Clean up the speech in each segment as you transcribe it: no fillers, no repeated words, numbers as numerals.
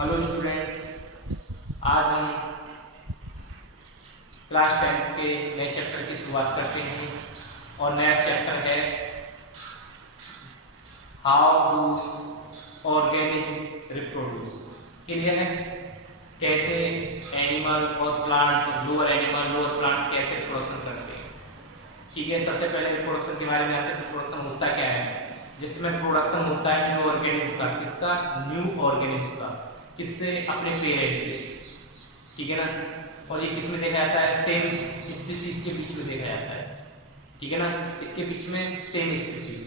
Hello student, आज हम class 10 के नए चैप्टर की शुरुआत करते हैं और नया चैप्टर है how do organic reproduce. Clear है? कैसे एनिमल और plants, lower animal lower plants कैसे रिप्रोडक्शन करते हैं। ठीक है, सबसे पहले रिप्रोडक्शन के बारे में आते हैं। रिप्रोडक्शन होता क्या है? जिसमें प्रोडक्शन होता है न्यू ऑर्गेनिज्म का। किसका? न्यू ऑर्गेनिज्म का। किससे? अपने पेरेंट से। ठीक है ना? और ये किस में देखा जाता है? सेम स्पीसीज के बीच में देखा जाता है। ठीक है ना? इसके बीच में सेम स्पीसीज,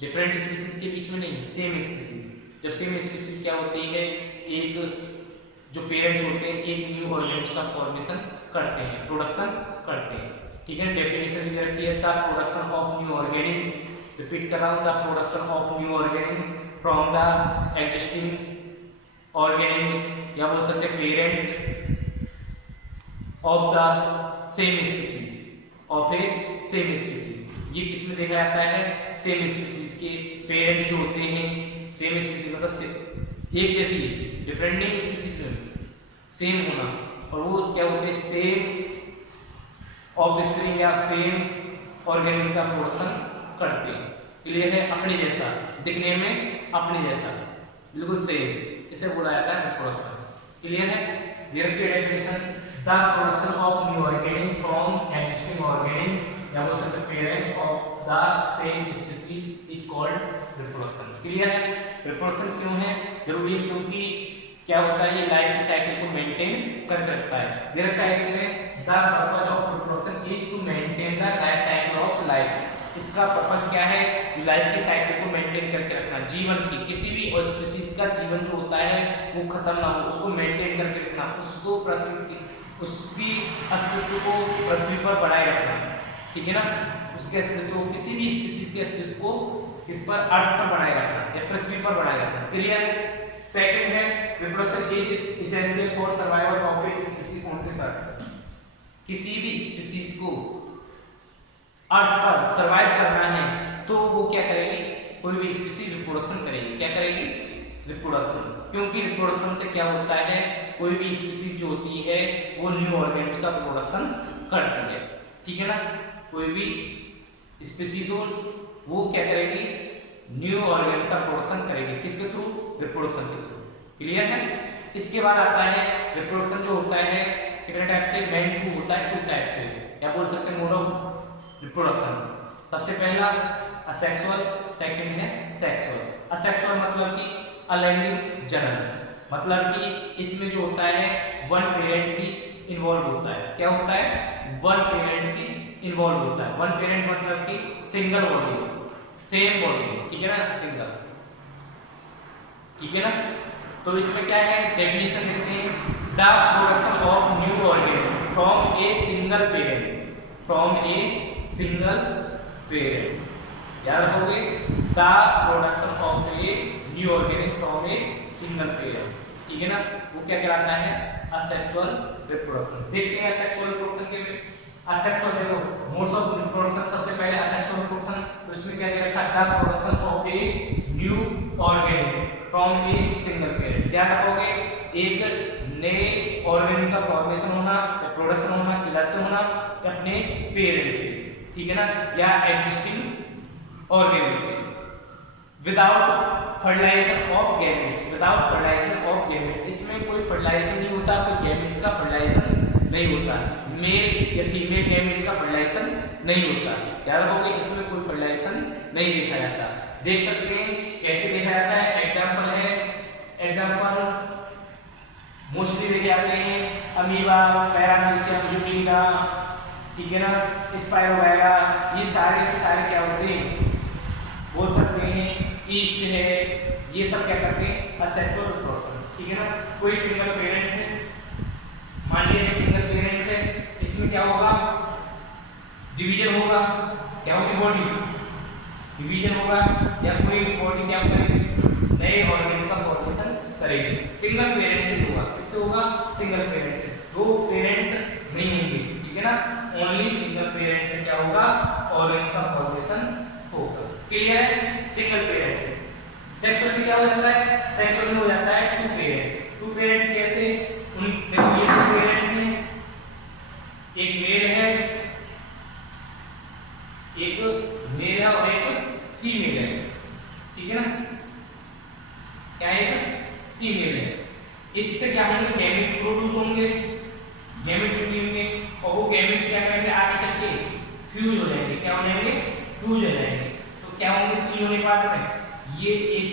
डिफरेंट स्पीसीज के बीच में नहीं, सेम स्पीसीज। जब सेम स्पीसीज क्या होती है, एक जो पेरेंट्स होते हैं एक न्यू ऑर्गेनिज्म का फॉर्मेशन करते हैं, प्रोडक्शन करते हैं। ठीक है, डेफिनेशन ये रखती है the production of new organism. Repeat कर रहा हूं, the production of new organism from the existing organism, या बोल सकते parents of the same species, of A same species. ये किस में देखा जाता है? सेम स्पीसीज के पेरेंट्स जो होते हैं, सेम स्पीसीज मतलब एक जैसी, डिफरेंट नहीं स्पीसीज में, सेम होना। और वो क्या होते हैं? सेम ऑफ स्प्रिंग या सेम ऑर्गेनिज्म का प्रोडक्शन करते हैं। क्लियर है? अपने जैसा दिखने में, अपने जैसा बिल्कुल सेम, इसे बोला जाता है रिप्रोडक्शन। क्लियर है? Direct definition the production of new organism from existing organism, या बोल सकते parents of the same species is called reproduction. Clear है? रिप्रोडक्शन क्यों है जरूरी? क्योंकि क्या होता है, ये लाइफ की साइकिल को मेंटेन करके रखता है। दे रखा है इसमें the purpose of reproduction is to maintain the life cycle of life. इसका पर्पस क्या है? जो लाइफ की साइकिल को मेंटेन करके रखना, जीवन की किसी भी और स्पीसीज का जीवन जो होता है वो खत्म ना हो, उसको मेंटेन करके रखना, उसको पृथ्वी, उसकी अस्तित्व को पृथ्वी पर बनाए रखना। ठीक है ना? उसके अस्तित्व, किसी भी स्पीसीज के अस्तित्व को किस पर? अर्थ पर बनाए रखना या पृथ्वी पर बनाए रखना। क्लियर? सेकंड है reproduction is essential for survival of a species on this earth. किसी भी स्पीसीज को अर्थ पर सर्वाइव करना है तो वो क्या करेगी? कोई भी स्पीसीज रिप्रोडक्शन करेगी। क्या करेगी? रिप्रोडक्शन। क्योंकि रिप्रोडक्शन से क्या होता है, कोई भी स्पीसीज जो होती है वो न्यू ऑर्गेनिज्म का प्रोडक्शन करती है। ठीक है ना? कोई भी स्पीसीज हो वो क्या करेगी? न्यू ऑर्गेनिज्म का प्रोडक्शन करेगी। किसके थ्रू? रिप्रोडक्शन के थ्रू। क्लियर है? इसके बाद आता है रिप्रोडक्शन जो होता है कितने टाइप से? मेन टू होता है, टू टाइप से, या बोल सकते हैं मोड ऑफ रिप्रोडक्शन। सबसे पहला असेक्सुअल, सेकंड है सेक्सुअल। असेक्सुअल मतलब कि अलैंगिक जनन, मतलब कि इसमें जो होता है वन पेरेंट ही इन्वॉल्व होता है। क्या होता है? वन पेरेंट ही इन्वॉल्व होता है। वन पेरेंट मतलब कि सिंगल बॉडी, सेम बॉडी। ठीक है ना? सिंगल। ठीक है ना? तो इसमें क्या है? डेफिनेशन देखते हैं the production of new organism from a single parent, from a single parent. याद रखोगे, the production of a new organism from a single parent. ठीक है ना? वो क्या कहलाता है? Asexual reproduction. देखते हैं असेक्सुअल रिप्रोडक्शन के में। असेक्सुअल देखो मोड्स ऑफ रिप्रोडक्शन। सबसे पहले असेक्सुअल रिप्रोडक्शन, तो इसमें क्या दे रखा है? The production of a new organism from a single parent. याद रखोगे, एक नए ऑर्गेनिज्म का फॉर्मेशन होना या प्रोडक्शन होना किधर से होना? अपने पेरेंट से। ठीक है ना? या एग्जिस्टिंग ऑर्गेनिज्म से, without fertilization of gametes, without fertilization of gametes. इसमें कोई फर्टिलाइजेशन नहीं होता, कोई गैमेट्स का फर्टिलाइजेशन नहीं होता, मेल या फीमेल गैमेट्स का फर्टिलाइजेशन नहीं होता। याद रखोगे, इसमें कोई फर्टिलाइजेशन नहीं देखा जाता। देख सकते हैं कैसे देखा जाता है। एग्जांपल है, एग्जांपल मोस्टली देखे जाते हैं अमीबा, पैरामीशियम, यूनिका, ठीक है ना, स्पाइरोगायरा। ये सारे के सारे क्या होते हैं? बोल सकते हैं ईस्ट है, ये सब क्या करते हैं? Asexual reproduction. ठीक है ना? कोई सिंगल पेरेंट्स है, मान लीजिए सिंगल पेरेंट्स है, इसमें क्या होगा? डिवीजन होगा। क्या होगी? बॉडी डिवीजन होगा, या कोई बॉडी क्या करेगी? नए ऑर्गेनिज्म का फॉर्मेशन करेगी। सिंगल पेरेंट से होगा। किससे होगा? सिंगल पेरेंट से। दो पेरेंट्स नहीं होंगे। ठीक है ना? ओनली सिंगल पेरेंट से क्या होगा? ऑर्गेनिज्म का फॉर्मेशन होगा। क्लियर है? सिंगल पेरेंट से। सेक्सुअल में क्या हो जाता है? सेक्सुअल में हो जाता है टू पेरेंट। टू पेरेंट्स कैसे, उन देखो ये टू पेरेंट्स हैं, एक मेल है और एक फीमेल है, ठीक है ना, क्या है, फीमेल है। इससे क्या होंगे, गैमेट्स प्रोड्यूस होंगे, गैमेट्स होंगे, और वो गैमेट्स क्या करेंगे, आगे चल के फ्यूज हो जाएंगे, क्या हो जाएंगे, फ्यूज हो जाएंगे। तो क्या होंगे, फ्यूज होने के बाद में ये एक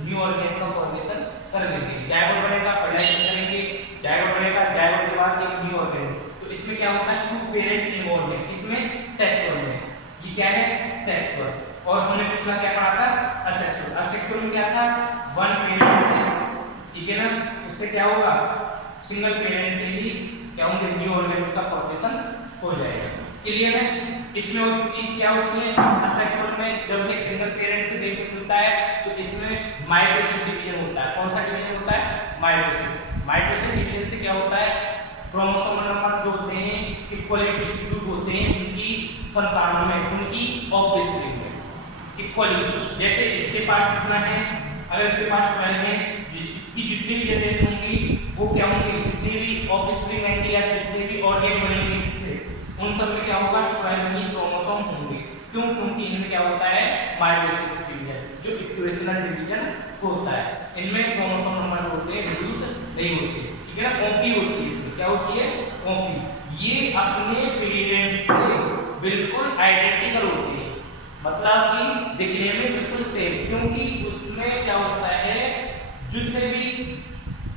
न्यू ऑर्गेन का फॉर्मेशन कर लेंगे, जायगोट बनेगा, फर्टिलाइजेशन करेंगे, जायगोट बनेगा, जायगोट के बाद एक न्यू ऑर्गेन। तो इसमें क्या होता है, टू पेरेंट्स इन्वॉल्व है, इसमें सेक्सुअल में, ये क्या है, सेक्सुअल। और हमने पिछला क्या पढ़ा था, असेक्सुअल। असेक्सुअल में क्या था, वन पेरेंट्स है, ठीक है ना, उससे क्या होगा, सिंगल पेरेंट से ही क्या होंगे, न्यू ऑर्गेन्स का फॉर्मेशन हो जाएगा। क्लियर है। इसमें और चीज क्या होती है, असेक्सुअल में जब एक सिंगल पेरेंट से बेबी मिलता है तो इसमें माइटोसिस डिवीजन होता है। कौन सा डिवीजन होता है, माइटोसिस। माइटोसिस डिवीजन से क्या होता है, क्रोमोसोम नंबर जो होते हैं इक्वली डिस्ट्रीब्यूट होते हैं उनकी संतानों में, उनकी ऑफस्प्रिंग में इक्वली। जैसे इसके पास कितना है, अगर इसके पास 12 है, इसकी जितनी भी जनरेशन होंगी वो क्या होंगी, जितनी भी ऑफस्प्रिंग आएंगी या जितने भी ऑर्गेन बनेंगे इससे, उन सब में क्या होगा, 12 ही क्रोमोसोम होंगे। क्यों, क्योंकि इनमें क्या होता है, माइटोसिस डिवीजन, जो इक्वेशनल डिवीजन होता है। इनमें क्रोमोसोम नंबर होते हैं रिड्यूस नहीं होते, ठीक है ना, कॉपी होती है। इसमें क्या होती है, कॉपी। ये अपने पेरेंट्स से बिल्कुल आइडेंटिकल होती है, मतलब कि दिखने में बिल्कुल सेम, क्योंकि उसमें क्या होता है, जितने भी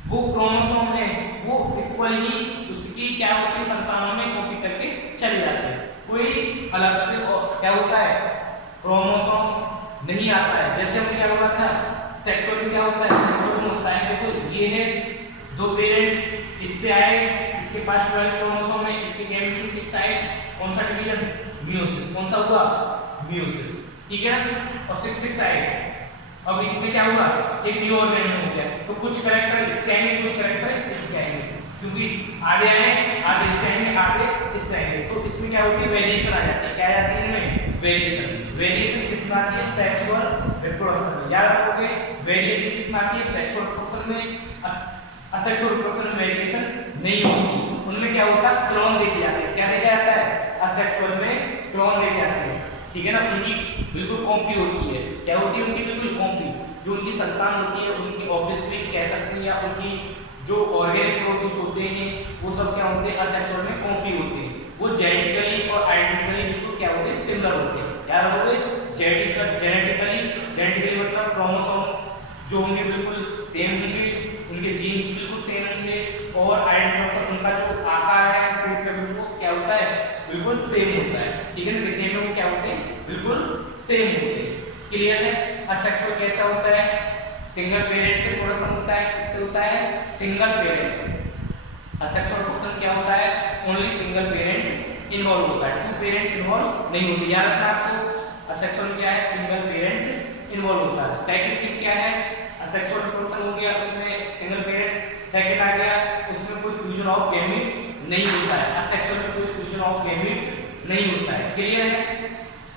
वो क्रोमोसोम है वो इक्वल ही उसकी क्या होती है, संतानों में कॉपी करके चले जाते हैं। कोई अलग से क्या होता है, क्रोमोसोम नहीं आता है। जैसे हम क्या बोला था, सेक्सुअल में क्या होता है, सेक्सुअल में होता है, देखो ये है दो पेरेंट्स, इससे आए, इसके पास 12 क्रोमोसोम है, इसके गैमेट में 6 आए, कौन सा डिवीजन, मियोसिस। कौन सा हुआ, मियोसिस, ठीक है ना, और 6 आए। अब इसमें क्या हुआ, एक न्यू ऑर्गेन हो गया, तो कुछ कैरेक्टर इसके आएंगे, कुछ कैरेक्टर इसके आएंगे, क्योंकि आधे आए, आधे इससे आएंगे, आधे इससे आएंगे। तो इसमें क्या होती है, वेरिएशन आ जाती है। क्या आ जाती है इनमें, वेरिएशन। वेरिएशन किसमें आती है, सेक्सुअल रिप्रोडक्शन में। याद रखोगे, वेरिएशन किसमें आती है, सेक्सुअल रिप्रोडक्शन में। असेक्सुअल रिप्रोडक्शन में वेरिएशन नहीं होती, उनमें क्या होता है, क्लोन देखे जाते हैं। क्या देखा जाता है, असेक्सुअल में क्लोन देखे जाते हैं, ठीक है ना, उनकी बिल्कुल कॉपी होती है। क्या होती है, उनकी बिल्कुल कॉपी, जो उनकी संतान होती है, उनकी ऑफस्प्रिंग कह सकते हैं, या उनकी जो ऑर्गेन प्रोड्यूस होते हैं वो सब क्या होते हैं, असेक्सुअल में कॉपी होते हैं। वो जेनेटिकली और आइडेंटिकली बिल्कुल क्या होते हैं, सिमिलर होते हैं। याद रखोगे, जेनेटिकली मतलब क्रोमोसोम जो होंगे बिल्कुल सेम होंगे, उनके जीन्स बिल्कुल सेम होंगे, और आइडेंटिकल मतलब उनका जो आकार है, शेप का बिल्कुल क्या होता है, बिल्कुल सेम होता है, ठीक है ना, दिखने में वो क्या होते हैं, बिल्कुल सेम होते हैं। क्लियर है। असेक्सुअल कैसा होता है, सिंगल पेरेंट से प्रोडक्शन होता है, किससे होता है, सिंगल पेरेंट से। असेक्सुअल प्रोडक्शन क्या होता है, ओनली सिंगल पेरेंट्स इन्वॉल्व होता है, टू पेरेंट्स इन्वॉल्व नहीं होते। याद रखना आपको, असेक्सुअल क्या है, सिंगल पेरेंट्स इन्वॉल्व होता है। सेकंड थिंग क्या है, असेक्सुअल प्रोडक्शन हो गया, उसमें सिंगल पेरेंट। सेकंड आ गया, उसमें कोई फ्यूजन ऑफ गैमेट्स नहीं होता है, असेक्सुअल में कोई फ्यूजन ऑफ गैमेट्स नहीं होता है। क्लियर है,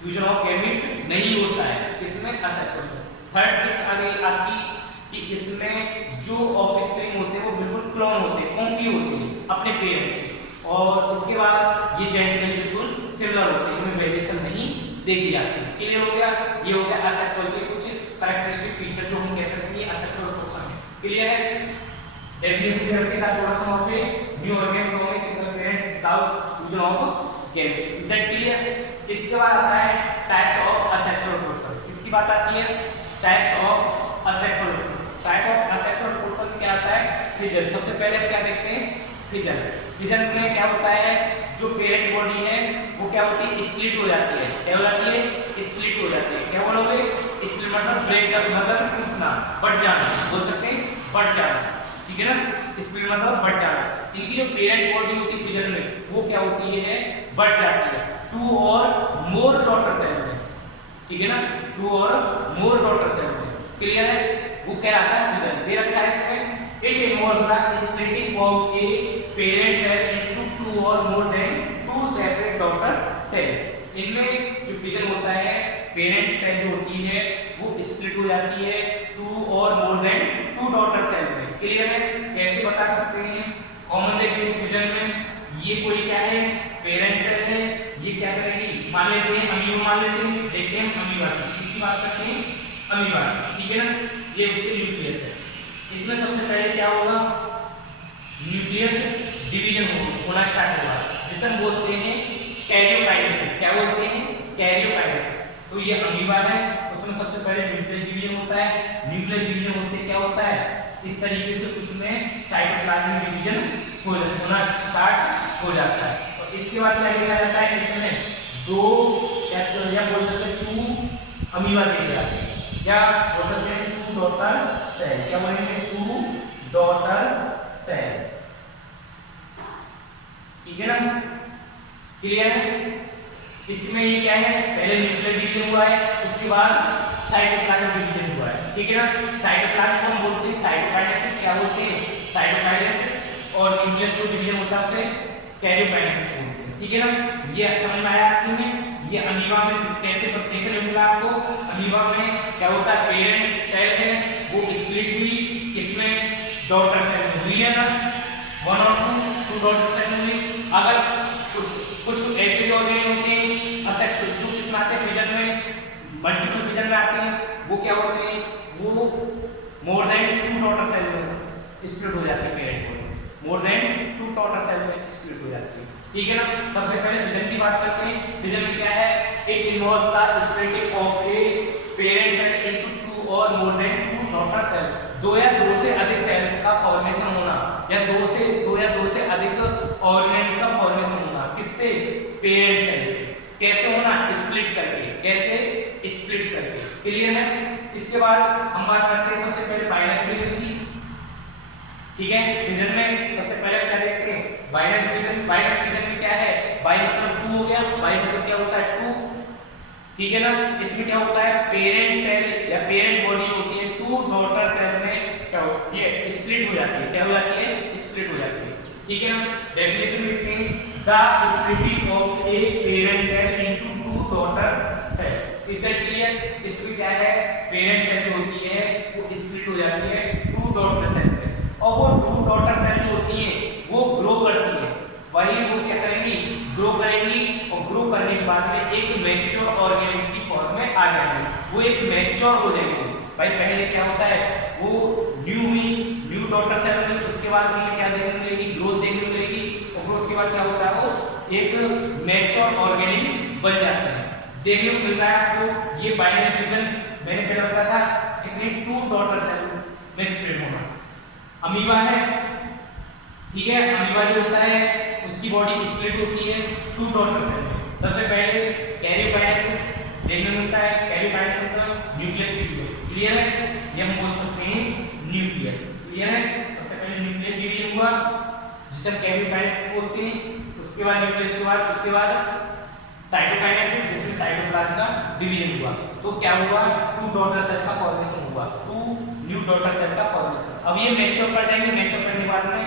फ्यूजन ऑफ गैमेट्स नहीं होता है इसमें, असेक्सुअल में। थर्ड थिंग आ गई आपकी कि इसमें जो ऑफस्प्रिंग होते हैं वो बिल्कुल क्लोन होते हैं, कॉपी होती है अपने पेरेंट्स से, और इसके बाद ये जेनेटिकली बिल्कुल सिमिलर होते हैं, इनमें वेरिएशन नहीं देखी जाती। क्लियर हो गया, ये हो गया असेक्सुअल के कुछ कैरेक्टरिस्टिक फीचर जो हम कह सकते हैं असेक्सुअल प्रोडक्शन है। क्लियर है। डेफिनेशन दे रखी है, production of a new organ from a single parent without fusion of gametes. That clear. इसके बाद आता है टाइप्स ऑफ असेक्सुअल प्रोडक्शन। इसकी बात आती है types of asexual production. Type of asexual production क्या आता है, फिजन। सबसे पहले क्या देखते हैं, फिजन। फिजन में क्या होता है, जो पेरेंट बॉडी है वो क्या होती है, स्प्लिट हो जाती है। क्या हो जाती है, स्प्लिट हो जाती है। क्या बोलोगे, स्प्लिट मतलब ब्रेक अप, मतलब टूटना, बट जाना, बोल सकते हैं बट जाना, ठीक है ना, स्प्लिट मतलब बट जाना। इनकी जो पेरेंट्स बॉडी होती है फिजन में वो क्या होती है, बट जाती है, 2 और मोर डॉटर सेल में, ठीक है ना, 2 और मोर डॉटर सेल में। क्लियर है, वो क्या आता है, फिजन। दे रखा है इसमें, it involves the splitting of a parent cell into 2 और more than 2 separate daughter cell. इनमें जो फिजन होता है, पेरेंट सेल जो होती है वो स्प्लिट हो जाती है 2 और मोर देन 2 डॉटर सेल में। क्लियर है? कैसे बता सकते हैं? कॉमन देखते हैं फ्यूजन में, ये कोई क्या है, पेरेंट सेल है, ये क्या करेगी, मान लेते हैं अमीबा, मान लेते हैं, देखते हैं अमीबा किसकी बात करते हैं, अमीबा, ठीक है ना, ये उसके न्यूक्लियस है। इसमें सबसे पहले क्या होगा, न्यूक्लियस डिवीजन होना स्टार्ट होगा, जिसे हम बोलते हैं कैरियोकाइनेसिस। क्या बोलते हैं? कैरियोकाइनेसिस। तो ये अमीबा है, उसमें सबसे पहले न्यूक्लियस डिवीजन होता है। न्यूक्लियस डिवीजन होते क्या होता है, इस तरीके से उसमें साइटोप्लाज्मिक डिवीजन होना स्टार्ट हो जाता है। और इसके बाद क्या किया जाता है, इसमें दो या बोल सकते हैं टू अमीबा दिए जाते हैं, या बोल सकते हैं टू डॉटर सेल। क्या बोलेंगे? टू डॉटर सेल, ठीक है ना, क्लियर है? इसमें ये क्या है, पहले न्यूक्लियस डिवीजन हुआ है, उसके बाद साइटोप्लाज्मिक डिवीजन हुआ है, ठीक है ना। साइटोप्लाज्म को हम बोलते हैं साइटोकाइनेसिस। क्या बोलते हैं? साइटोकाइनेसिस। और न्यूक्लियस जो डिवीजन होता है उसे कैरियोकाइनेसिस बोलते हैं, ठीक है ना। ये समझ में आया आपको में? ये अमीबा में कैसे देखने मिला आपको, अमीबा में क्या होता है, पेरेंट सेल है वो स्प्लिट हुई, इसमें डॉटर सेल हुई है ना, 1 और 2 डॉटर सेल हुई। अगर कुछ ऐसे ऑर्गेन होते हैं असेक्सुअल जो किसमें आते हैं, फ्यूजन में, मल्टीपल फ्यूजन में आते हैं, वो क्या होते हैं, वो मोर देन 2 डॉटर सेल में स्प्लिट हो जाती है, parent body more than 2 daughter cell में स्प्लिट हो जाती है, ठीक है ना। सबसे पहले फिजन की बात करते हैं। फिजन में क्या है, it involves the splitting of a parent cell into 2 और मोर देन 2 डॉटर सेल। दो या दो से अधिक सेल का फॉर्मेशन होना, या दो या दो से अधिक ऑर्गेनेल्स का फॉर्मेशन होना, किससे, पेरेंट सेल से। कैसे होना, स्प्लिट करके, कैसे, स्प्लिट करके, क्लियर है। इसके बाद हम बात करते हैं सबसे पहले बाइनरी फिजन की, ठीक है। फिजन में सबसे पहले क्या देखते हैं, बाइनरी फिजन। बाइनरी फिजन में क्या है, बाई मतलब 2 हो गया, बाई मतलब क्या होता है 2, ठीक है ना। इसमें क्या होता है, पेरेंट सेल या पेरेंट बॉडी होती है 2 डॉटर सेल में क्या हो, ये स्प्लिट हो जाती है, क्या हो जाती है, स्प्लिट हो जाती है, ठीक है ना। डेफिनेशन देखते हैं, the splitting of a parent cell into 2 daughter cell. Is that clear? इसमें क्या है, पेरेंट सेल जो होती है वो स्प्लिट हो जाती है 2 डॉटर सेल में, और वो 2 डॉटर सेल जो होती है वो ग्रो करती है, वही वो क्या करेंगी, ग्रो करेंगी, और ग्रो करने के बाद में एक मैच्योर ऑर्गेनिज्म की फॉर्म में आ जाएंगे, वो एक मैच्योर हो जाएंगे। भाई पहले क्या होता है, वो न्यू डॉटर सेल में, उसके बाद हमें क्या देखने मिलेगी, ग्रोथ देखने मिलेगी, और ग्रोथ के बाद क्या होता है, वो एक मैच्योर ऑर्गेनिज्म बन जाता है। देखने को मिल रहा है आपको, ये बाइनरी फ्यूजन मैंने पहले बताया था, कितनी 2 डॉटर सेल में स्प्लिट होना। अमीबा है, ठीक है, अमीबा जो होता है उसकी बॉडी स्प्लिट होती है 2 डॉटर सेल में। सबसे पहले कैरियोकाइनेसिस देखने को मिलता है, कैरियोकाइनेसिस का न्यूक्लियस डिवीजन, क्लियर है, ये हम बोल सकते हैं न्यूक्लियस, क्लियर है। सबसे पहले न्यूक्लियस डिवीजन हुआ जिसे हम कैरियोकाइनेसिस बोलते हैं, उसके बाद न्यूक्लियस के बाद उसके बाद साइटोकाइनेसिस जिसमें साइटोप्लाज्म का डिवीजन हुआ, तो क्या हुआ, 2 डॉटर सेल का फॉर्मेशन हुआ, 2 न्यू डॉटर सेल का फॉर्मेशन। अब ये मैच्योर कर जाएंगे, मैच्योर करने के बाद में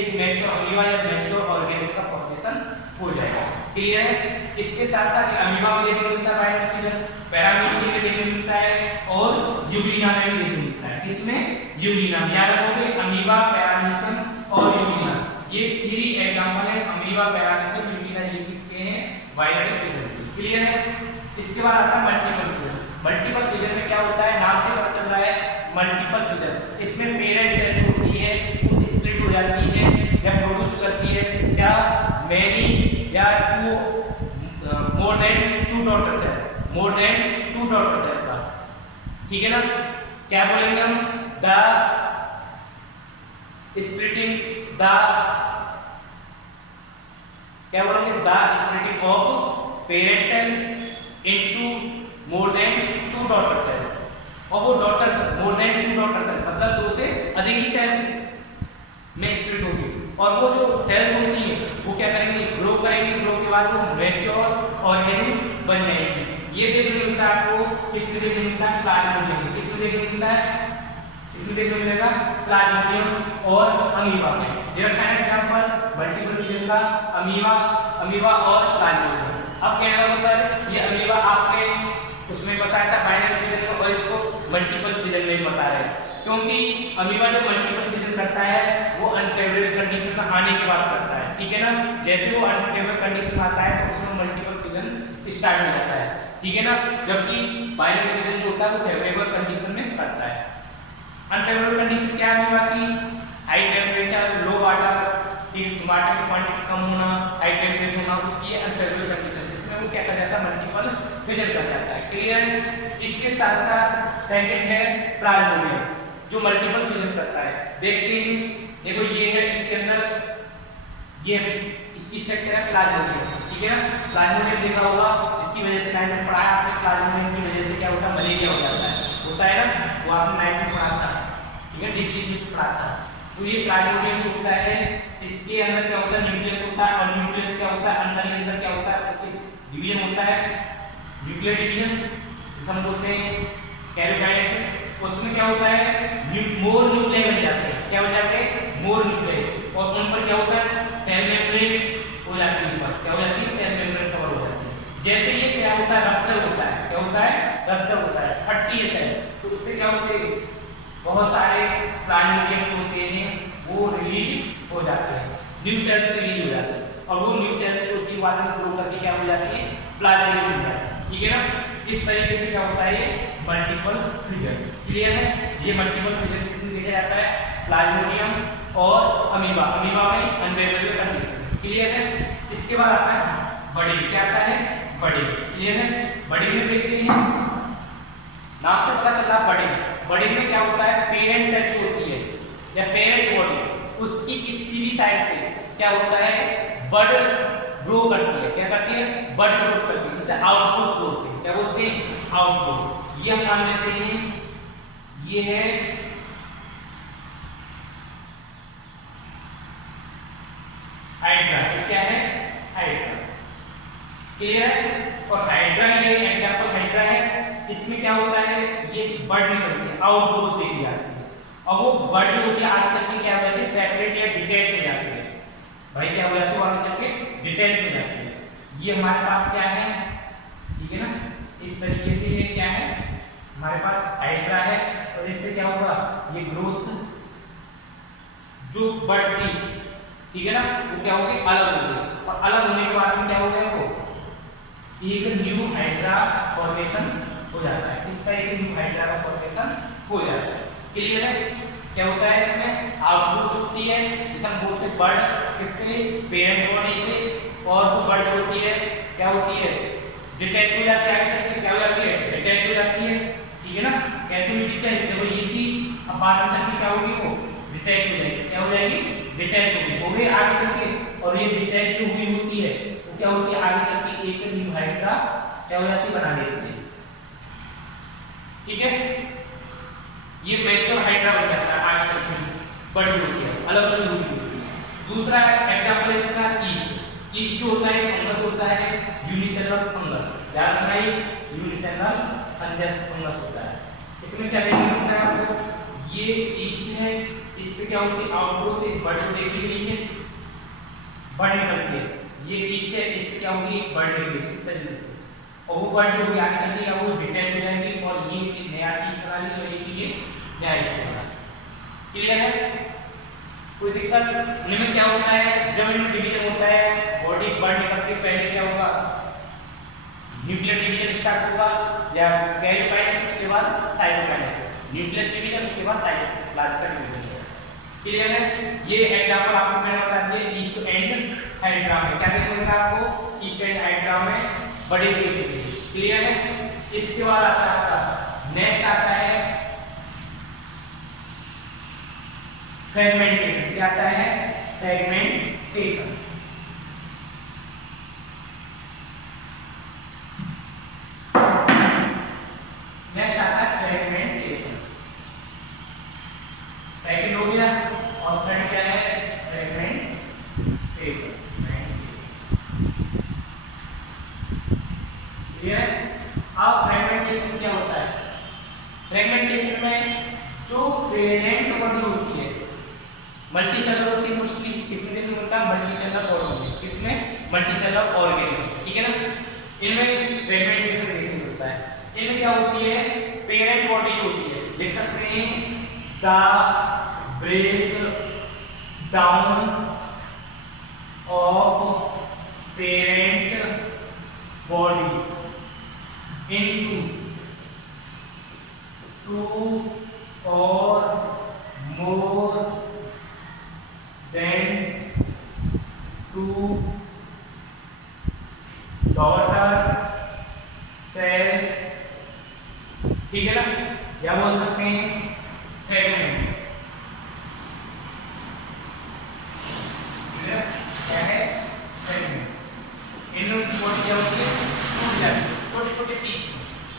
एक मैच्योर अमीबा या मैच्योर ऑर्गेनिज्म का फॉर्मेशन हो जाएगा, क्लियर है। इसके साथ साथ अमीबा में देखने को मिलता है बाइनरी फिजन, पैरामीशियम में देखने को मिलता है, और यूग्लिना में भी देखने को मिलता है। इसमें यूग्लिना, याद रखोगे, अमीबा, पैरामीशियम और यूग्लिना, ये 3 एग्जांपल है, अमीबा, पैरामीशियम, यूग्लिना, ये किसके हैं, बाइनरी फिजन, क्लियर है। इसके बाद आता है मल्टीपल फिजन। मल्टीपल फिजन में क्या होता है, नाम से पता चल रहा है मल्टीपल फिजन, इसमें पेरेंट सेल जो होती है वो स्प्लिट हो जाती है या प्रोड्यूस करती है क्या, मेनी या 2 more than 2 daughter cell, more than 2 daughter cell का, ठीक है ना। क्या बोलेंगे हम, द स्प्लिटिंग, द क्या बोलेंगे, the splitting of parent cell into more than 2 daughter cell, और वो daughter more than 2 daughter cell मतलब 2 से अधिक ही सेल में स्प्लिट होगी, और वो जो सेल्स होती हैं वो क्या करेंगी, ग्रो करेंगी, ग्रो के बाद वो मैच्योर ऑर्गेनिज्म बन जाएंगी। ये देखने को मिलता है आपको, किसमें देखने को मिलता है, प्लाज्मोडियम में। किसमें देखने को मिलता है, किसमें देखने को मिलेगा, प्लाज्मोडियम और अमीबा में। ये रखा है एग्जांपल मल्टीपल फिजन का, अमीबा और प्लाज्मोडियम। अब कहना होगा सर ये अमीबा आपके उसमें बताया था बाइनरी फिजन में, और इसको मल्टीपल फिजन में बता रहे हैं, क्योंकि अमीबा जब मल्टीपल फिजन करता है वो अनफेवरेबल कंडीशन में आने के बाद करता है, ठीक है ना। जैसे वो अनफेवरेबल कंडीशन में आता है तो उसमें मल्टीपल फिजन स्टार्ट हो जाता है, ठीक है ना। जबकि बाइनरी फिजन जो होता है वो फेवरेबल कंडीशन में करता है। अनफेवरेबल कंडीशन क्या है अमीबा की? हाई टेम्परेचर, लो वाटर, ठीक, वाटर की क्वांटिटी कम होना, हाई टेम्परेचर होना, उसकी अनफेवरेबल कंडीशन जिसमें वो क्या कर जाता है? मल्टीपल फिजन कर जाता है। क्लियर? इसके साथ साथ सेकंड है प्लाज्मोडियम जो मल्टीपल फिजन करता है। देखते हैं, देखो ये है, इसके अंदर ये इसकी स्ट्रक्चर है प्लाज्मोडियम, ठीक है ना। प्लाज्मोडियम देखा होगा जिसकी वजह से नाइट में पढ़ाया आपने, प्लाज्मोडियम की वजह से क्या होता है? मलेरिया हो जाता है, होता है ना, वो आपने नाइट में पढ़ा था, ठीक है, डिसीज में पढ़ा था। तो ये प्लाज्मोडियम जो होता है इसके अंदर क्या होता है? न्यूक्लियस होता है, और न्यूक्लियस क्या होता है? अंदर के अंदर क्या होता है? उसके डिवीजन होता है, न्यूक्लियर डिवीजन जिसे हम बोलते हैं कैरियोकाइनेसिस। उसमें क्या होता है? मोर न्यूक्लियस बन जाते हैं, क्या हो जाते हैं? मोर न्यूक्लियस, और उन पर क्या होता है? सेल मेम्ब्रेन हो जाती है, ऊपर क्या हो जाती है? सेल मेम्ब्रेन कवर हो जाती है। जैसे ये क्या होता है? रप्चर होता है, क्या होता है? रप्चर होता है, फटती है सेल, तो उससे क्या होते हैं? बहुत सारे प्लाज्मोडियम होते हैं वो रिलीज हो जाते हैं, न्यू सेल्स रिलीज हो जाते हैं, और वो न्यू सेल्स जो होती है बाद में ग्रो करके क्या हो जाती है? प्लाज्मोडियम बन जाती है, ठीक है ना। इस तरीके से क्या होता है? ये मल्टीपल फिजन। क्लियर है? ये मल्टीपल फिजन किसमें देखा जाता है? प्लाज्मोडियम और अमीबा, अमीबा में अनफेवरेबल कंडीशन। क्लियर है? इसके बाद आता है बड़ी, क्या आता है? बड़ी। क्लियर है? बड़ी में देखते हैं, नाम से पता चला बड़ी। बड़ी में क्या होता है? पेरेंट सेल जो होती है या पेरेंट बॉडी, उसकी किसी भी साइड से क्या होता है? बड ग्रो करती है, क्या करती है? बड ग्रो करती है, जिसे आउटपुट बोलते हैं, क्या बोलते हैं? आउटपुट। ये हम मान लेते हैं ये है हाइड्रा, क्या है? हाइड्रा। क्लियर? और हाइड्रा ये एग्जांपल हाइड्रा है, इसमें क्या होता है? ये बड निकलती है, आउटग्रोथ देखी जाती है, और वो बड जो होती है आगे चल के क्या हो जाती है? सेपरेट या डिटैच हो जाती है। भाई क्या हो जाती है? आगे चल के डिटैच हो जाती है। ये हमारे पास क्या है? ठीक है ना, इस तरीके से ये क्या है? हमारे पास हाइड्रा है, और इससे क्या होगा? ये ग्रोथ जो बड थी, ठीक है ना, वो क्या होगी? अलग होगी, और अलग होने के बाद में क्या हो गया? वो एक न्यू हाइड्रा फॉर्मेशन हो जाता है। इसका एक न्यू हाइड्रा का फॉर्मेशन हो जाता है। क्लियर है? क्या होता है इसमें? आउटपुट होती है जिसे हम बोलते हैं बड, किससे? पेरेंट बॉडी से, और वो बड होती है क्या होती है? डिटैच हो जाती है, आगे चल के क्या हो जाती है? डिटैच हो जाती है, ठीक है ना। कैसे भी डिटैच? देखो ये थी, अब बाद में चल के क्या होगी? वो डिटैच हो जाएगी, क्या हो जाएगी? डिटैच होगी, हो गई आगे चल के। और ये डिटैच जो हुई होती है वो क्या होती है? आगे चल के एक न्यू हाइड्रा क्या हो जाती है? बना लेती है, ठीक है। ये मैच्योर हाइड्रा बन जाता है आगे चल के, बड़ी होती है, अलग अलग होती है। दूसरा एग्जांपल है इसका ईस्ट। ईस्ट जो होता है फंगस होता है, यूनिसेलुलर फंगस, याद रखना ये यूनिसेलुलर फंगस होता है। इसमें क्या देखने को मिलता है आपको? ये ईस्ट है, इस पे क्या होती है? आउटग्रोथ एक बड देखी गई है, बड निकलती है। ये ईस्ट है, इस पे क्या होगी? बड निकलेगी इस तरीके से, और वो बड जो होगी आगे चल के वो डिटैच हो जाएगी, और ये नया ईस्ट बना ली, और ये नया ईस्ट बना। क्लियर है? कोई दिक्कत? इनमें क्या होता है? जब इनमें डिवीजन होता है, बॉडी बड निकलती है, पहले क्या होगा? न्यूक्लियर डिवीजन स्टार्ट होगा, या कैरियोकाइनेसिस के बाद साइटोकाइनेसिस, न्यूक्लियस डिवीजन उसके बाद साइटोप्लाज्मिक डिवीजन। क्लियर है? ये एग्जांपल आपको मैंने बता दिया ईस्ट एंड हाइड्रा में। क्या देखने को मिला आपको? ईस्ट एंड हाइड्रा में बड़ी डिवीजन। क्लियर है? इसके बाद आता है नेक्स्ट आता है फ्रेगमेंटेशन। क्या आता है? फ्रेगमेंटेशन। नेक्स्ट आता है फ्रेगमेंटेशन, सेकंड हो गया, और थर्ड क्या है? फ्रेगमेंटेशन। क्लियर है? अब फ्रेगमेंटेशन क्या होता है? फ्रेगमेंटेशन में जो पेरेंट बॉडी होती है, मल्टीसेलुलर होती है, मोस्टली किसमें मिलता है? Multicellular organism. किसमें? मल्टीसेलुलर ऑर्गेनिज्म, ठीक है ना। इनमें फ्रेगमेंटेशन देखने को मिलता है। इनमें क्या होती है? पेरेंट बॉडी होती है, देख सकते हैं the break down of parent body into two or more than two daughter cell, ठीक है ना, या बोल सकते हैं फ्रेगमेंट, क्या है फ्रेगमेंट। इन लोगों की बॉडी क्या होती है, टूट जाती है छोटे छोटे पीस,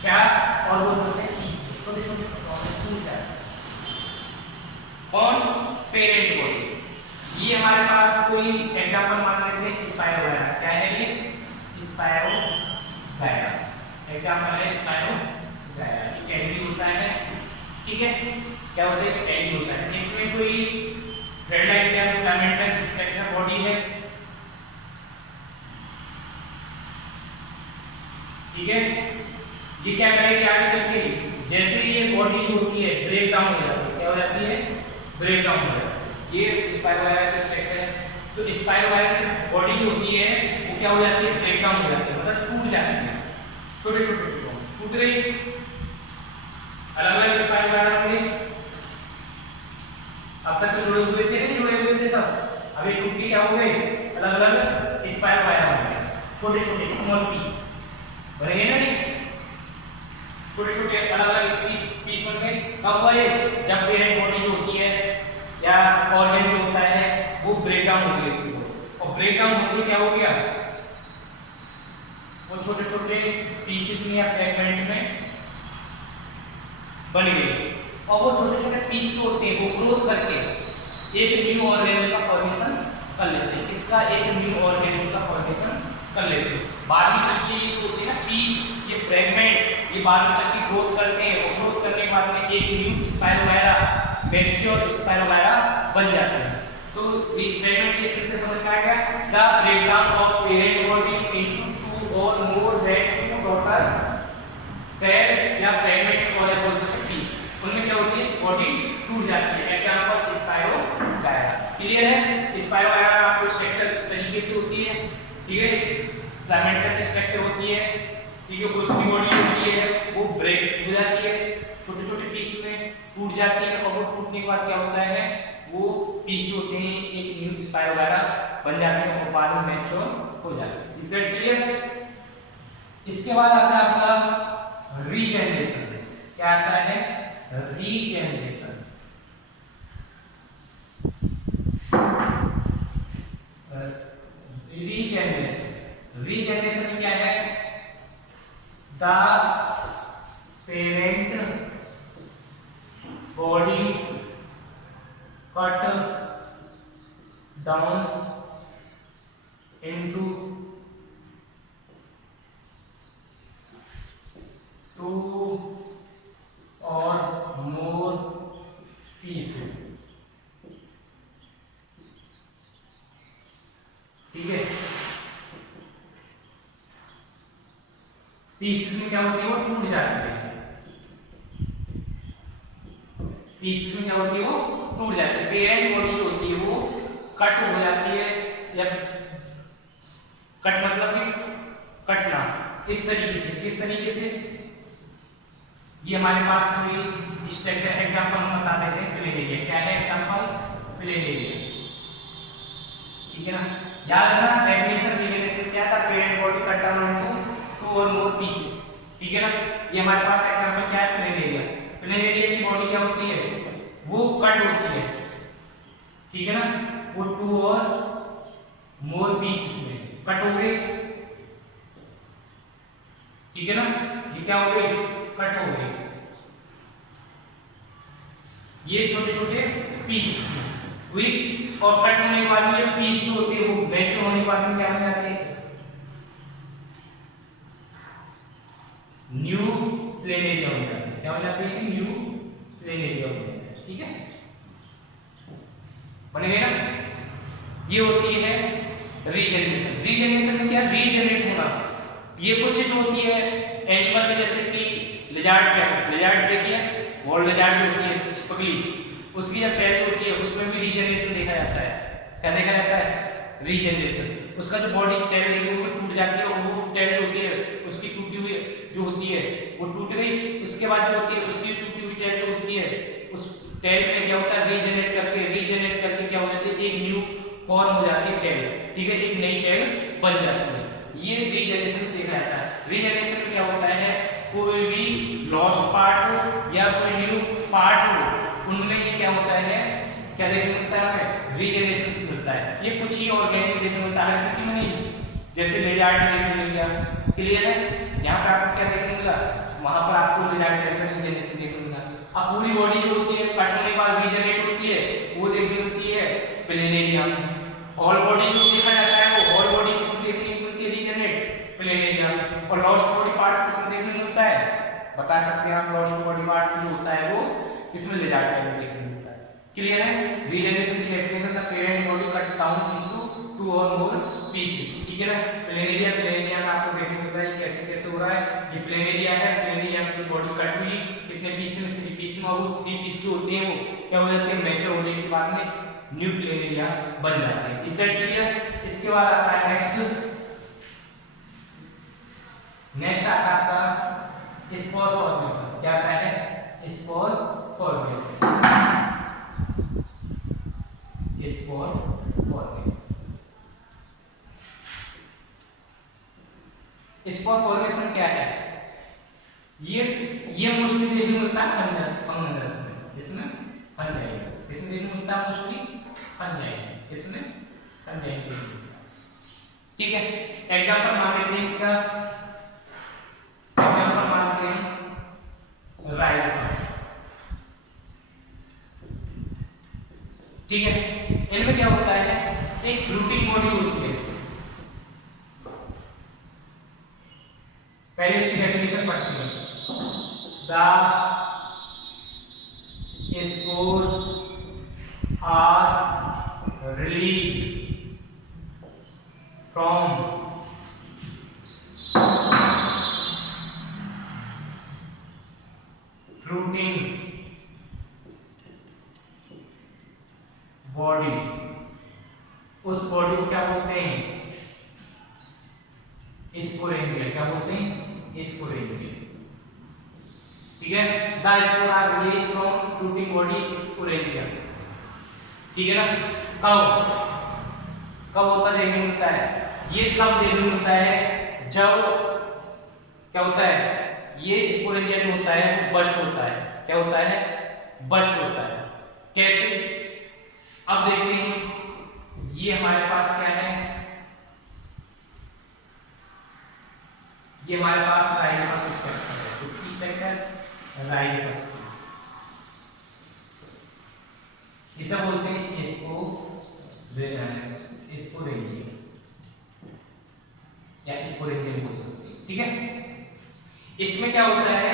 क्या और बोल सकते हैं पीस, छोटे छोटे टूट जाते हैं। कौन, पेरेंट बॉडी। ये हमारे पास कोई एग्जांपल मान लेते हैं स्पायरोगायरा, क्या है ये स्पायरोगायरा, एग्जांपल है स्पायरोगायरा। ये कैंडी होता है, ठीक है, क्या होता है कैंडी होता है। इसमें कोई थ्रेड लाइक या फिलामेंटस स्ट्रक्चर बॉडी है, ठीक है। ये क्या करेगी आगे चल के, जैसे ये बॉडी होती है ब्रेक डाउन हो जाती है, क्या हो जाती है ब्रेक डाउन हो जाती है। ये स्पायरोगायरा का स्ट्रक्चर है, तो स्पायरोगायरा की बॉडी होती है वो क्या हो जाती है ब्रेक डाउन हो जाती है, मतलब टूट जाती है, छोटे छोटे टुकड़ों टूट गई। अलग अलग स्पायरोगायरा होंगे, अब तक तो जुड़े हुए थे, नहीं जुड़े हुए थे सब, अभी टूट के क्या हो गए अलग अलग स्पायरोगायरा हो गए, छोटे छोटे स्मॉल पीस बन गए ना, छोटे छोटे अलग अलग पीस बन गए। कब हुआ ये, जब पेरेंट बॉडी जो होती है या ऑर्गन जो होता है वो ब्रेक डाउन हो गया उसको, और ब्रेक डाउन होते क्या हो गया, वो छोटे छोटे पीसेस में या फ्रेगमेंट में बन गए, और वो छोटे छोटे पीस जो होते हैं वो ग्रोथ करके एक न्यू ऑर्गेनिल का फॉर्मेशन कर लेते हैं। किसका, एक न्यू ऑर्गेनिल का फॉर्मेशन कर लेते हैं। बाद में चल के ये जो होती है ना पीस, ये फ्रेगमेंट, ये बाद में चल के ग्रोथ करते हैं, और ग्रोथ करने के बाद में एक न्यू स्पायरोगायरा, मैच्योर स्पायरोगायरा बन जाते हैं। तो ये फ्रेगमेंट के से समझ में आएगा, the breakdown of parent body into two और more than two daughter cell या फ्रेगमेंट और बोल सकते हैं पीस, उनमें क्या होती है बॉडी टूट जाती है। Example spirogyra. क्लियर है, स्पायरोगायरा का आपको स्ट्रक्चर इस तरीके से होती है, ठीक है, फिलामेंटस स्ट्रक्चर होती है, ठीक है, उसकी बॉडी होती है वो ब्रेक हो जाती है, छोटे छोटे पीस में टूट जाती है, और वो टूटने के बाद क्या होता है वो पीस जो होते हैं एक न्यू स्पायरोगायरा बन जाते हैं और बाद में मैच्योर हो जाते हैं। Is that clear. इसके बाद आता है आपका रीजेनरेशन। क्या आता है रीजेनरेशन। रीजेनरेशन में क्या है, the parent body cut down into two और मोर पीसेस, ठीक है। पीसेस में क्या होती है वो टूट जाती है, पीसेस में क्या होती है वो टूट जाती है। पेरेंट बॉडी जो होती है वो कट हो जाती है, या कट मतलब कि कटना, इस तरीके से, किस तरीके से, ये हमारे पास कोई स्ट्रक्चर एग्जांपल हम बता देते हैं, प्लेनेरिया। क्या है एग्जांपल, प्लेनेरिया, ठीक है ना। याद रखना डेफिनेशन रीजेनरेशन क्या था, parent body cut down into two और मोर पीसेस, ठीक है ना। ये हमारे पास एग्जांपल क्या है, प्लेनेरिया। प्लेनेरिया की बॉडी क्या होती है वो कट होती है, ठीक है ना, वो टू और मोर पीसेस में कट हो गए, ठीक है ना। ये क्या हो गए, कट हो गए, ये छोटे छोटे पीस हुई, और कट होने के बाद में पीस जो होते हैं वो मैच्योर होने के बाद में क्या बन जाते हैं, न्यू प्लेनेरिया हो जाते हैं। क्या हो जाते हैं, न्यू प्लेनेरिया हो जाते हैं, ठीक है, बन गए ना। ये होती है रीजेनरेशन। रीजेनरेशन में क्या, रीजेनरेट होना। ये कुछ जो होती है एनिमल में, जैसे कि लिजार्ड देखिए, वॉल लिजार्ड जो होती है चिपकली, उसकी जब टेल होती है उसमें भी रीजनरेशन देखा जाता है। क्या देखा जाता है? रीजनरेशन। उसका जो बॉडी टेल है वो टूट जाती है और वो टेल जो होती है उसकी टूटी हुई जो होती है वो टूट गई, उसके बाद जो होती है उसकी टूटी हुई टेल जो होती है उस टेल में क्या होता है रीजनरेट करके क्या हो जाती है, एक न्यू फॉर्म हो जाती है टेल, ठीक है, एक नई टेल बन जाती है। ये रीजनरेशन देखा जाता है। रीजनरेशन में क्या होता है, कोई भी लॉस्ट पार्ट हो या कोई न्यू पार्ट हो उनमें ये क्या होता है, क्या देखने मिलता है, रीजनरेशन मिलता है। ये कुछ ही ऑर्गेनिक में देखने मिलता है, किसी में नहीं। जैसे लिजार्ड में देखने मिल गया, क्लियर है। यहाँ पे आपको क्या देखने मिला, वहां पर आपको लिजार्ड में रीजनरेशन देखने मिला। अब पूरी बॉडी जो होती है कटने के बाद रीजनरेट होती है वो देखने मिलती है प्लेनेरिया में। ऑल बॉडी जो देखा जाता है वो ऑल बॉडी किसमें देखने मिलती है, रीजनरेट प्लेनेरिया में। और लॉस्ट बॉडी पार्ट्स किसमें देखने मिलता है, बता सकते हैं आप, लॉस्ट बॉडी पार्ट्स जो होता है वो किसमें लिजार्ड में देखने मिलता है। क्लियर है। रीजनरेशन की definition, the parent body cut down into 2 और मोर पीसेस, ठीक है ना। प्लेनेरिया में आपको देखने मिलता है कैसे कैसे हो रहा है। ये प्लेनेरिया है, प्लेनेरिया में बॉडी कट हुई कितने पीस में, 3 पीस में, और 3 पीस जो होते हैं वो क्या हो जाते हैं, मैच्योर होने के बाद में न्यू प्लेनेरिया बन जाते हैं। Is that clear. इसके बाद आता है नेक्स्ट आता है आपका स्पोर फॉर्मेशन। क्या आता है, spore formation. Spore formation, spore formation क्या है, ये मोस्टली देखने मिलता है फंगस में, इसमें फंजाई, इसमें देखने मिलता है मोस्टली फंजाई, इसमें फंजाई, ठीक है। एग्जांपल मान लेते हैं इसका, एग्जांपल मानते हैं राइजोपस, ठीक है। इनमें क्या होता है, एक फ्रूटिंग बॉडी होती है। पहले इसकी डेफिनेशन पढ़ते हैं। The spores are released from fruiting body. उस बॉडी को क्या बोलते हैं, स्पोरेंजिया। क्या बोलते हैं, स्पोरेंजिया, ठीक है। The spore are release from fruiting body sporangia, ठीक है ना। कब होता देखने मिलता है, ये कब देखने मिलता है, जब क्या होता है, ये स्पोरेंजिया जो होता है बस्ट होता है। क्या होता है, बस्ट होता है। कैसे, अब देखते हैं। ये हमारे पास क्या है, ये हमारे पास राइजोपस स्ट्रक्चर है। इसकी स्ट्रक्चर राइजोपस, इसे बोलते हैं स्पोरेंजिया या स्पोरेंजिया बोल सकते हैं, ठीक है। इसमें क्या होता है,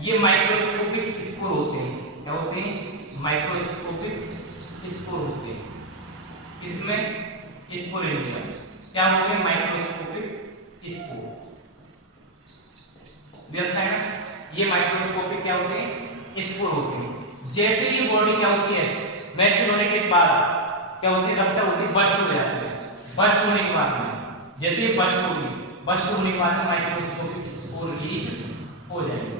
ये माइक्रोस्कोपिक स्पोर होते हैं। क्या होते हैं, माइक्रोस्कोपिक स्पोर होते हैं। इसमें स्पोरेंजिया क्या होते हैं, माइक्रोस्कोपिक स्पोर, देखा है ना। ये माइक्रोस्कोपिक क्या होते हैं, स्पोर होते हैं। जैसे ये बॉडी क्या होती है, मैच्योर होने के बाद क्या होती है, रप्चर होती है, बस्ट हो जाती है। बस्ट होने के बाद में जैसे ये बस्ट होगी, बस्ट होने के बाद में माइक्रोस्कोपिक स्पोर रिलीज हो जाएगी,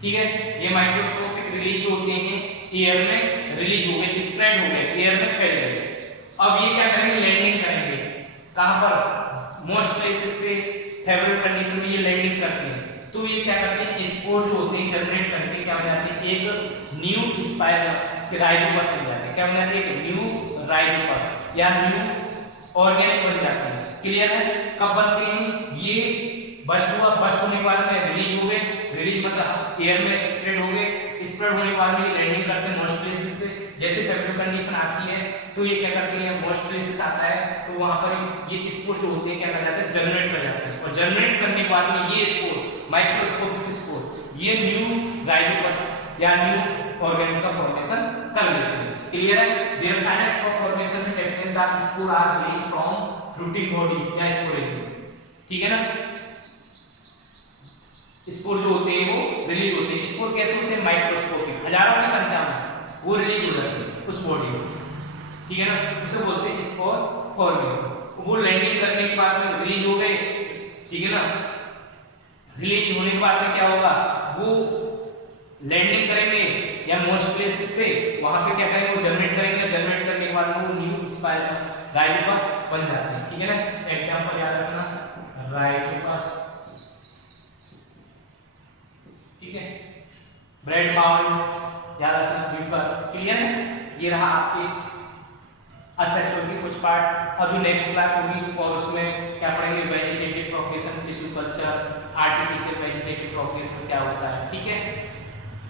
ठीक है। ये माइक्रोस्कोपिक रिलीज जो होते हैं एयर में रिलीज हो गए, स्प्रेड हो गए, एयर में फैल गए। अब ये क्या करेंगे, लैंडिंग करेंगे। कहां पर, मोस्ट प्लेसेस पे फेवरेबल कंडीशन में ये लैंडिंग करते हैं। तो ये क्या करते हैं, स्पोर जो होते हैं जनरेट करके क्या हो जाते हैं, एक न्यू स्पाइरल राइजोपस बन जाते हैं। क्या बन जाते हैं, एक न्यू राइजोपस या न्यू ऑर्गेनिक बन जाते हैं। क्लियर है। कब बनते हैं, ये बस्ट हुआ, बस्ट होने के बाद में रिलीज हो गए, रिलीज मतलब एयर में स्प्रेड हो गए, स्प्रेड होने के बाद में लैंडिंग करते हैं मोस्ट प्लेसेस पे। जैसे फेवरेबल कंडीशन आती है तो ये क्या करते हैं, मोस्ट प्लेसेस आता है तो वहां पर ये स्पोर जो होते हैं क्या कर जाते हैं, जनरेट कर जाते हैं। और जनरेट करने के बाद में ये स्पोर माइक्रोस्कोपिक स्पोर ये न्यू राइजोपस या न्यू ऑर्गेनिक का फॉर्मेशन कर लेते हैं। क्लियर है। देयर काइनेटिक्स ऑफ फॉर्मेशन में definite that spore are release from fruiting body या स्पोरेंजिया, ठीक है ना। स्पोर जो होते हैं वो रिलीज होते हैं। स्पोर कैसे होते हैं? माइक्रोस्कोपिक, हजारों की संख्या में वो रिलीज हो जाते हैं उस बॉडी में, ठीक है ना, उसे बोलते हैं स्पोर फॉर्मेशन। वो लैंडिंग करने के बाद में रिलीज हो गए, ठीक है ना, रिलीज होने के बाद में क्या होगा, वो लैंडिंग करेंगे या मोस्ट प्लेसेस पे, वहां पे क्या करेंगे, वो जनरेट करेंगे, जनरेट करने के बाद वो न्यू स्पाइरल राइजोपस बन जाते हैं, ठीक है ना। एग्जांपल याद रखना, राइजोपस, ठीक है, ब्रेड बाउल याद रखना, बीफर, क्लियर है। ये रहा आपके असेक्सुअल के कुछ पार्ट। अभी नेक्स्ट क्लास होगी और उसमें क्या पढ़ेंगे, vegetative propagation, tissue culture, artificial vegetative propagation क्या होता है, ठीक है।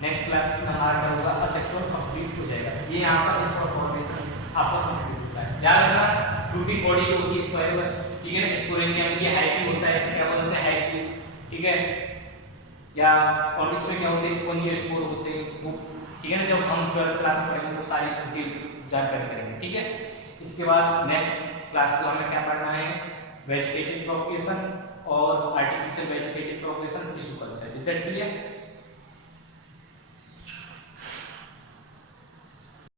नेक्स्ट क्लास में हमारा क्या होगा, असेक्सुअल कंप्लीट हो जाएगा। ये यहाँ पर इसका फॉर्मेशन आपका कंप्लीट होता है। याद रखना फ्रूटिंग बॉडी जो होती है स्क्वायर, ठीक है ना, स्पोरेनियम ये हाइटिंग होता है, इसे क्या बोलते हैं, हाइटिंग, ठीक है। या और इसमें क्या होते हैं, स्पोंजी स्पोर होते हैं वो, ठीक है ना। जब हम 12th क्लास में पढ़ेंगे तो सारी डिटेल जानकारी करेंगे, ठीक है। इसके बाद नेक्स्ट क्लास में हमें क्या पढ़ना है, वेजिटेटिव प्रोपगेशन और artificial vegetative propagation, tissue culture. Is that clear?